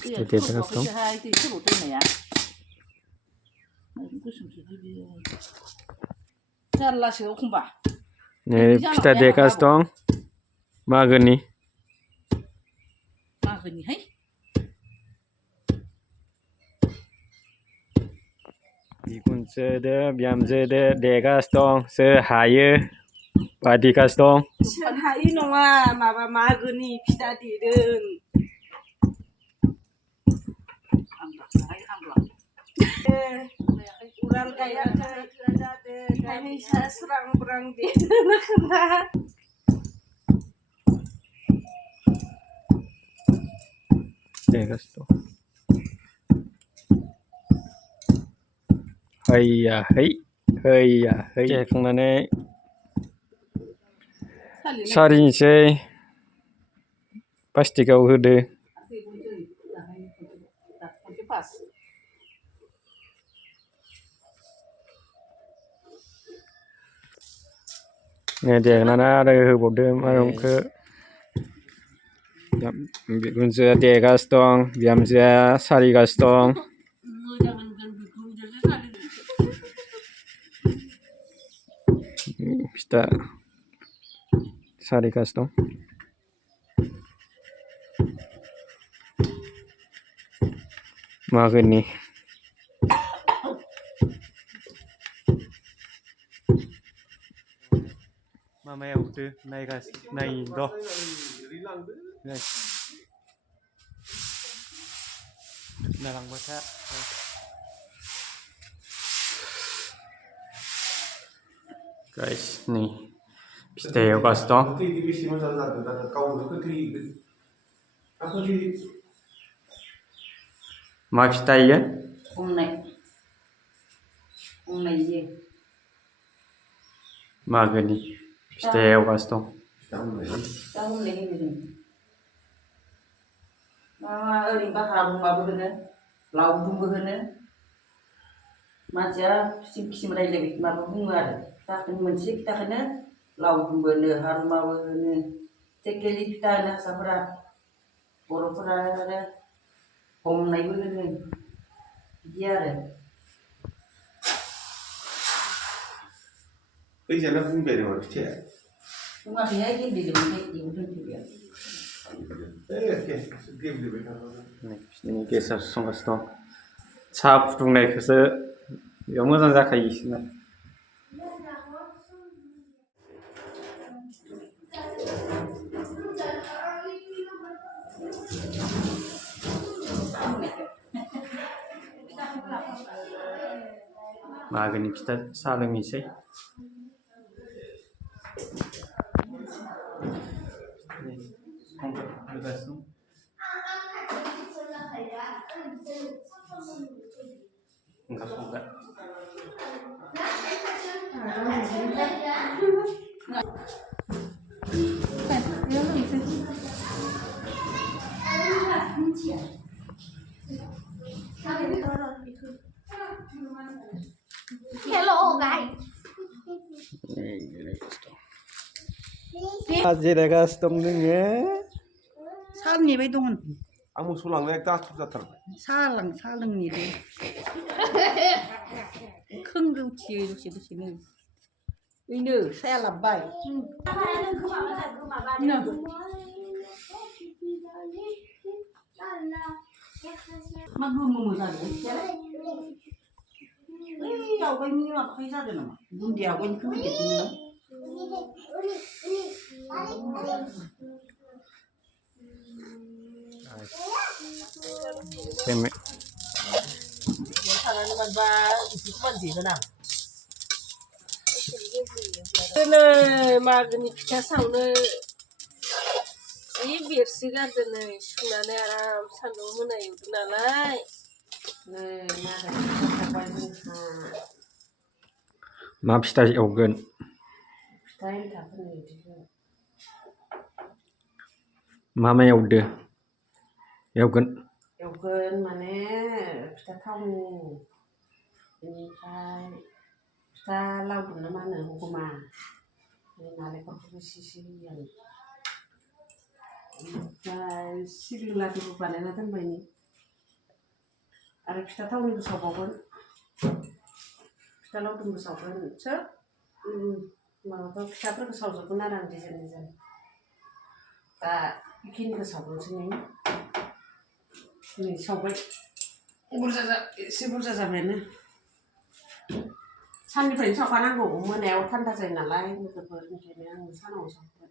फिथाइ देगासिनो दं जारलासो एखमबा नै फिथा देगासिनो दं मागोनि मागोनिहाय बिखुनजोदो बिहामजोदो देगासिनो दं सोर हायो बादिगासिनो दं सोर हायि नङा माबा मागोनि फिथा देदों उराल गायनानै ओंखायनो इसा स्रां ब्रां देनो खोन्था देगासिनो दं हैया है हैया है देखांनानै सारिनोसै प्लास्टिकआव होदो देनानै आरो होबावदो माइरंखौ बिखुनजोआ देगासिनो दं बिहामजोआ सारिगासिनो दं फिथा सारिगासिनो दं मागोनि मामायाव होदो नायगासिनो नायनो र' नालांबाय था गाइस नै फिथा एवगासिनो दं मा फिथा इयो मागोनि फिथा एवगासिनो दं ओरैनोबा हारुमाबो होनो लावदुमबो होनो मानसिया खिसिम खिसिम रायलायबाय माबा बुङो आरो फिथाखौनो मोनसे फिथाखौनो लावदुमबो होनो हारुमाबो होनो टेकेलि फिथा होनो हारसाफोरा बर'फोरा आरो हमनायबो होनो बिदि आरो फैजाना बुंबाय नामा फिथाया बुङाखैहाय गेब्लेजोबनाय एवनो दोनफैबाय बिदिनो गेसाव संगासिनो दं साहा फुदुंनायखौसो बेयाव मोजां जाखायो बिसोरना मागोनि फिथा साहा लोंनोसै ओंखाम संबाय Hello guys. जिरायगासिनो दं जोङो साहा नेबाय दं आं मोसौ लांनाया गाथुब जाथारबाय साहा लोंनि दे खोंगौथियो दसे दसेनो बेनो साया लाबबाय मा गोमो जादों आवगायनि माबाखाय जादों नामा बुन्दिया आवगायनिखौ होदेरदोंमोन मागोनि फिथा सावनो जि बेरसो गारदों नै सुनानै आराम सान्दुं मोनाय एवदों नालाय मा फिथा एवगोन मा एवदो एवगोन माने फिथा थावनि बेनिफ्राय फिथा लावदुम ना मा होनो हुगुमा नालेंखरखौबो सिसि होयो आरो ओमफ्राय सिबिं लादुबो बानायना दोनबाय आरो फिथा थावनिबो सावबावगोन फिथा लावदुमबो सावगोन सोब माबाखौ फिथाफोरखौ सावजोबगोन आरो आं डिजाइन दा बेखिनिखौ सावग्रोनोसै नै सावबाय एसे बुरजा जाबायानो साननिफ्रायनो सावखानांगौ मोनायाव थान्दा जायो नालाय लोगोफोर ओंखायनो आं सानाव सावबाय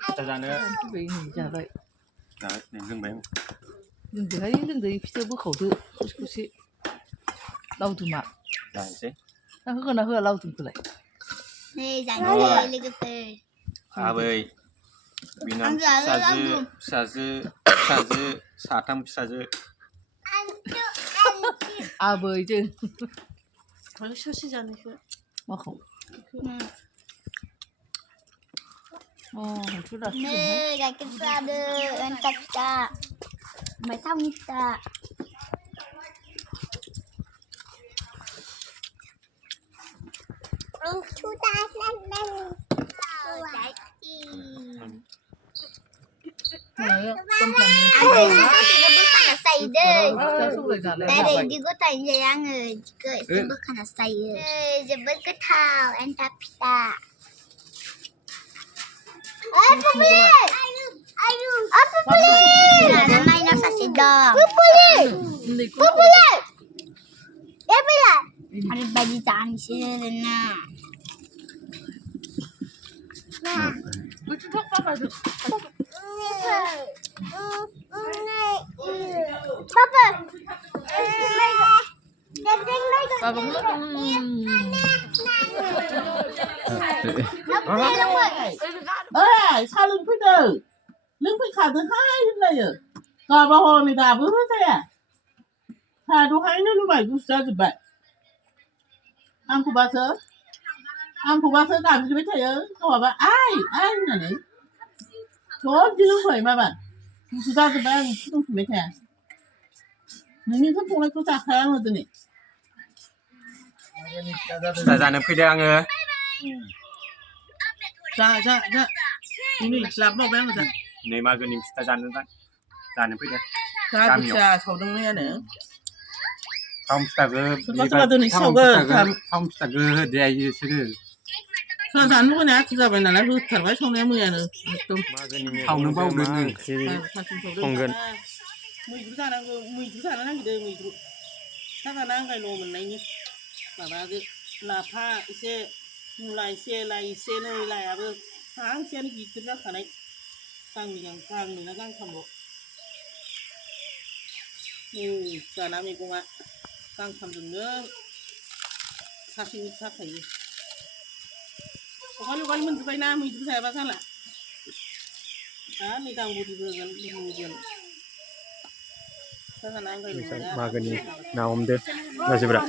फिथा जानो जाबाय लोंबाय लोंदोहाय लोंदो फिथा बोखावदो खौसे लावदुमा जानोसै दा होगोन ना होआ लावदुमखौलाय नै जानोसै लोगोफोर आबै बिनाम फिसाजो साथाम फिसाजो आबैजों ससे जानोसै माखौ नै गाइखेर साहादो एन्थाब फिथा ओमफ्राय थावनि फिथा गथायनो जायो आङो इदिखौ एसे बोखाना जायो जोबोद गोथाव एन्थाब फिथा माइनाव सासे दं ओरैबायदि जानोसै आरोना सा लोंफैदो लोंफैखादोहाय होनलायो गाबा हनै दाबो होजाया सा दहायनो लुबाय गुसु जाजोब्बाय आंखौबासो गाबज्रिबाय थायो गावाबा आइ होननानै जल्दि लोंफै माबा गुसु जाजोब्बाय आं फुदुंफिनबाय थाया नोंनि ओंखाम संनायखौ जाखाया आङो दिनै फिथा जानो फैदो आङो जा नै लाबोबावबाय आङो दा नै मागोनि फिथा जानो फैदो दा फिथा सावदों मैयानो थाव फिथाखौ सोरबा दिनै सावगोन थाव फिथाखौ होदेरहाय बिसोरो सोरबा जानो लुबैनाय आथुर जाबाय नालाय होथारबाय संनाया मैयानो एकदम सावनो बावदों संगोन मैद्रु जानांगौ मैद्रु जानो नागिरदों मैद्रु फिथा जानो आंगायल' मोननायनि माबादो लाफा एसे मुला एसे लाइ एसे नै लाइआबो फांसेयानो गिदिर जाखानाय गांनै ना गांथामल' नै जाना मैगङा गांथामजोंनो सासेनि थाखायो लगाय लगाय मोनजोब्बायना मैद्रु जायाबा जाला नै गांबुरिबो होगोन मागोनि ना हमदो मानसिफोरा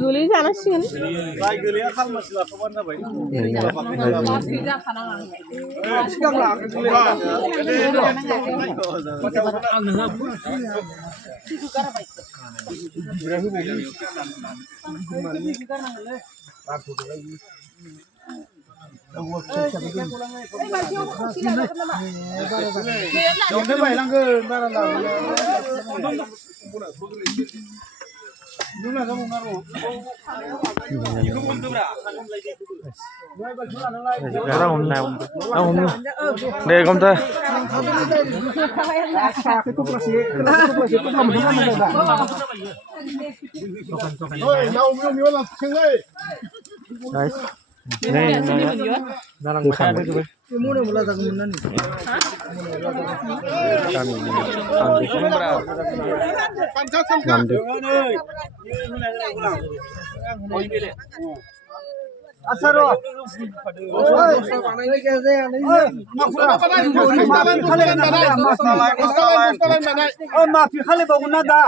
गोलै जानांसिगोन गोलैया खालमासि लाथ'बानो जाबाय deh kom ta guys dalam kami माफी खालायबावगोन ना दा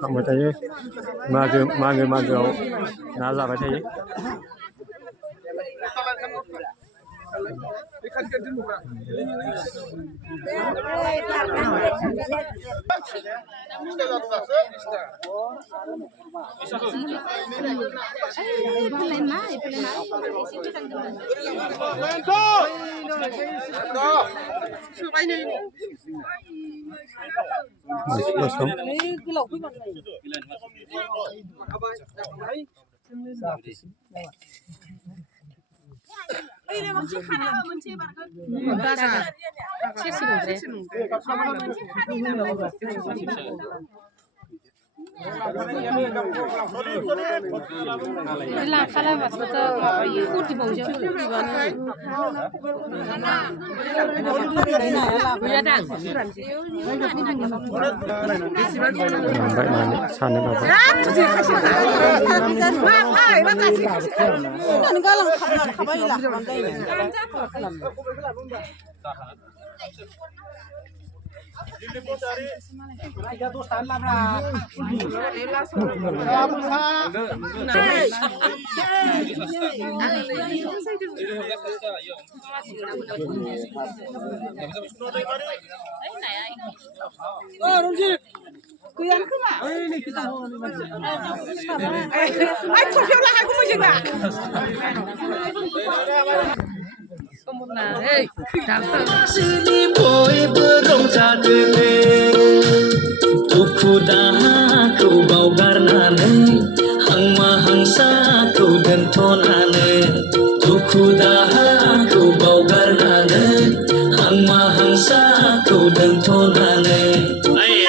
थांबाय थायो मागोआव ना जाबाय थायो Sini boy berongcadene Duku dahaku baugarnane Hang mahangsaku dentonane Duku dahaku baugarnane Hang mahangsaku dentonane Ay,